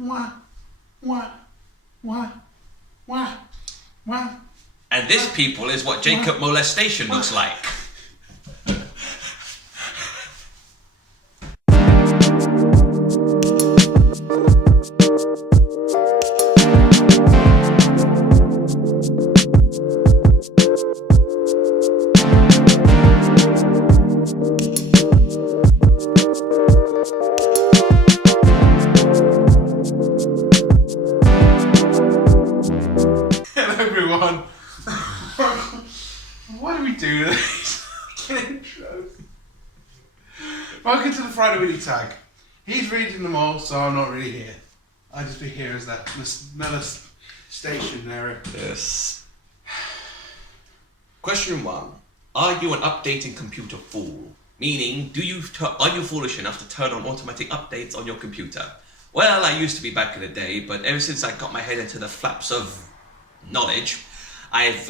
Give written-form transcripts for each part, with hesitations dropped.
Wah, wah, wah, wah, wah. And this, people, is what Jacob molestation looks like. Hello everyone. Why do we do this? Intro. Welcome to the Friday Weekly Tag. He's reading them all, so I'm not really here. I just be here as that stationary. Yes. Question 1. Are you an updating computer fool? Meaning, are you foolish enough to turn on automatic updates on your computer? Well, I used to be back in the day, but ever since I got my head into the flaps of knowledge, I've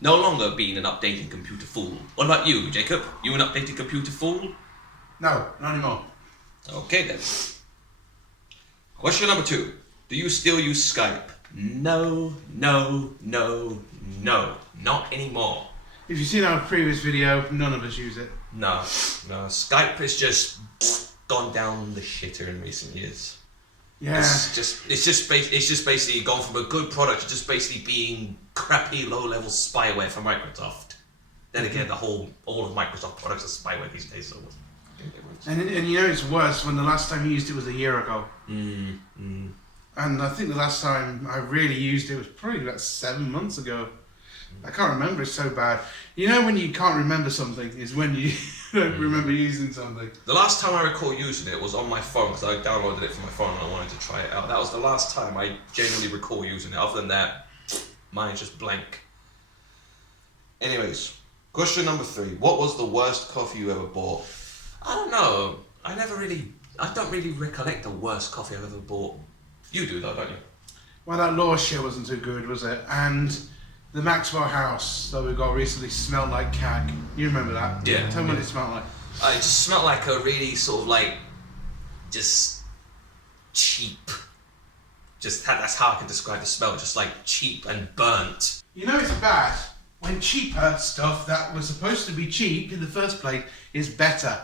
no longer been an updating computer fool. What about you, Jacob? You an updating computer fool? No, not anymore. Okay then. Question number 2. Do you still use Skype? No, no, no, no. Not anymore. If you've seen our previous video, none of us use it. No. Skype has just gone down the shitter in recent years. Yeah. It's just basically gone from a good product to just basically being crappy low-level spyware for Microsoft. Then again, all of Microsoft products are spyware these days, so what's the difference? And you know it's worse when the last time you used it was a year ago. And I think the last time I really used it was probably about 7 months ago. I can't remember, it's so bad. You know when you can't remember something is when you don't remember using something. The last time I recall using it was on my phone because I downloaded it from my phone and I wanted to try it out. That was the last time I genuinely recall using it. Other than that, mine's just blank. Anyways, question number 3. What was the worst coffee you ever bought? I don't know. I don't really recollect the worst coffee I've ever bought. You do though, don't you? Well, that law shit wasn't too good, was it? And the Maxwell house that we got recently smelled like cack. You remember that? Yeah. Tell me what it smelled like. It just smelled like a really sort of like, just cheap. That's how I can describe the smell. Just like cheap and burnt. You know it's bad when cheaper stuff that was supposed to be cheap in the first place is better.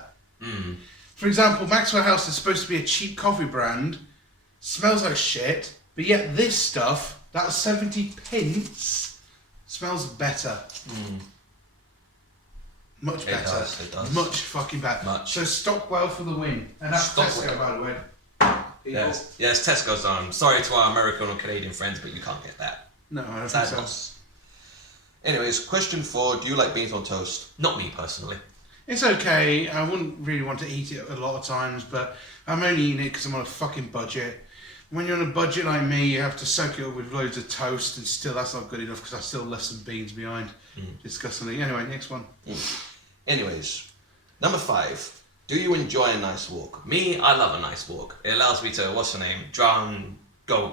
For example, Maxwell House is supposed to be a cheap coffee brand, smells like shit, but yet this stuff, that was 70p, smells better. Much better. It does. Much fucking better. Much. So Stockwell for the win. And that's Stockwell. Tesco, by the way. Yes, Tesco's on. Sorry to our American or Canadian friends, but you can't get that. No, I don't Sad think so. loss. Anyways, question 4. Do you like beans on toast? Not me, personally. It's okay. I wouldn't really want to eat it a lot of times, but I'm only eating it because I'm on a fucking budget. When you're on a budget like me, you have to soak it up with loads of toast, and still that's not good enough because I still left some beans behind. Disgustingly. Anyway, next one. Anyways, number 5. Do you enjoy a nice walk? Me, I love a nice walk. It allows me to,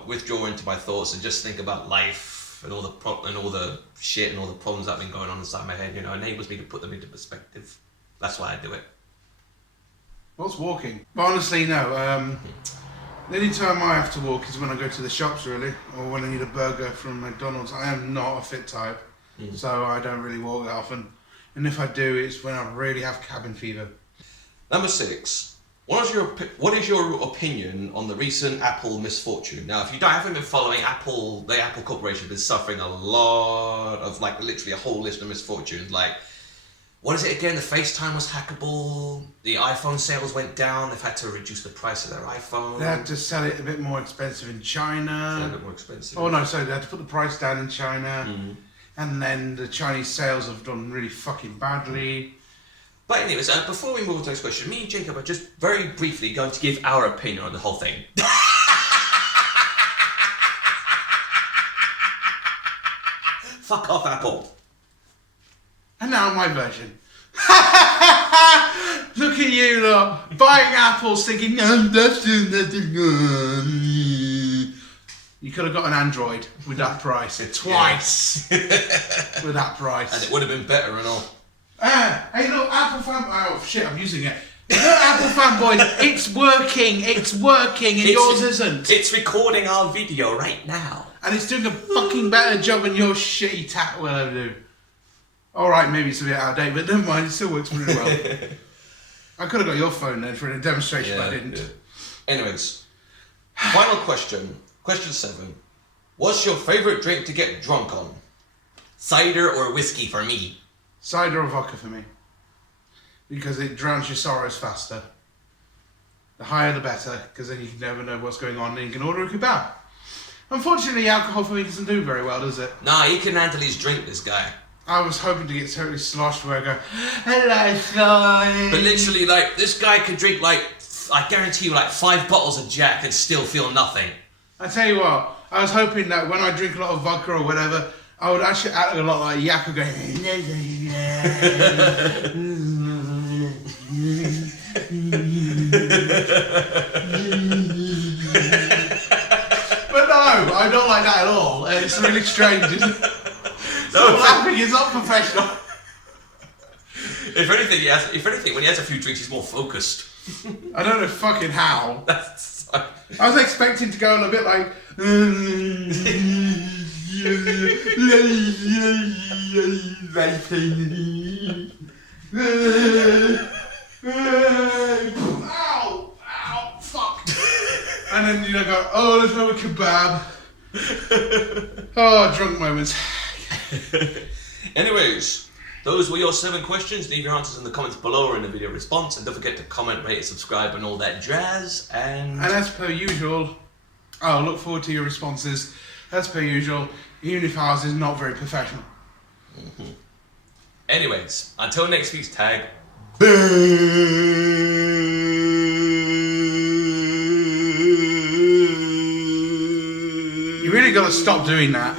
withdraw into my thoughts and just think about life and all the shit and all the problems that have been going on inside my head. You know, enables me to put them into perspective. That's why I do it. What's walking? But honestly, no. The only time I have to walk is when I go to the shops, really, or when I need a burger from McDonald's. I am not a fit type, so I don't really walk that often. And if I do, it's when I really have cabin fever. Number 6. What is your opinion on the recent Apple misfortune? Now, if you haven't been following Apple, the Apple Corporation has been suffering a lot of, literally a whole list of misfortunes. What is it again? The FaceTime was hackable. The iPhone sales went down. They've had to reduce the price of their iPhone. They had to sell it a bit more expensive in China. A bit more expensive. Oh no, sorry, they had to put the price down in China. And then the Chinese sales have done really fucking badly. But anyways, before we move on to the next question, me and Jacob are just very briefly going to give our opinion on the whole thing. Fuck off, Apple. And now my version. Look at you lot, buying apples thinking, no, that's nothing good. You could have got an Android with that price. Twice. With that price. And it would have been better and all. Hey look, Apple fan. Oh shit, I'm using it. Look, Apple fanboys, it's working, and yours isn't. It's recording our video right now. And it's doing a fucking better job than your shitty tat will ever do. Alright, maybe it's a bit out of date, but never mind, it still works pretty well. I could have got your phone then for a demonstration, but I didn't. Yeah. Anyways, final question. Question 7. What's your favourite drink to get drunk on? Cider or whiskey for me? Cider or vodka for me. Because it drowns your sorrows faster. The higher the better, because then you can never know what's going on and you can order a kebab. Unfortunately, alcohol for me doesn't do very well, does it? Nah, he can handle his drink, this guy. I was hoping to get totally sloshed where I go, hello, sorry. But literally, like, this guy could drink, like, I guarantee you, like, 5 bottles of Jack and still feel nothing. I tell you what, I was hoping that when I drink a lot of vodka or whatever, I would actually act a lot like Yakko going, but no, I'm not like that at all. It's really strange, isn't it? No, laughing is not professional. If anything, when he has a few drinks, he's more focused. I don't know fucking how. That's I was expecting to go on a bit like. Ow! Ow! Fuck! And then go, oh, let's have a kebab. Oh, drunk moments. Anyways, those were your 7 questions. Leave your answers in the comments below or in the video response. And don't forget to comment, rate, and subscribe and all that jazz. And as per usual, I'll look forward to your responses. As per usual, even if ours is not very professional. Mm-hmm. Anyways, until next week's tag. You really got to stop doing that.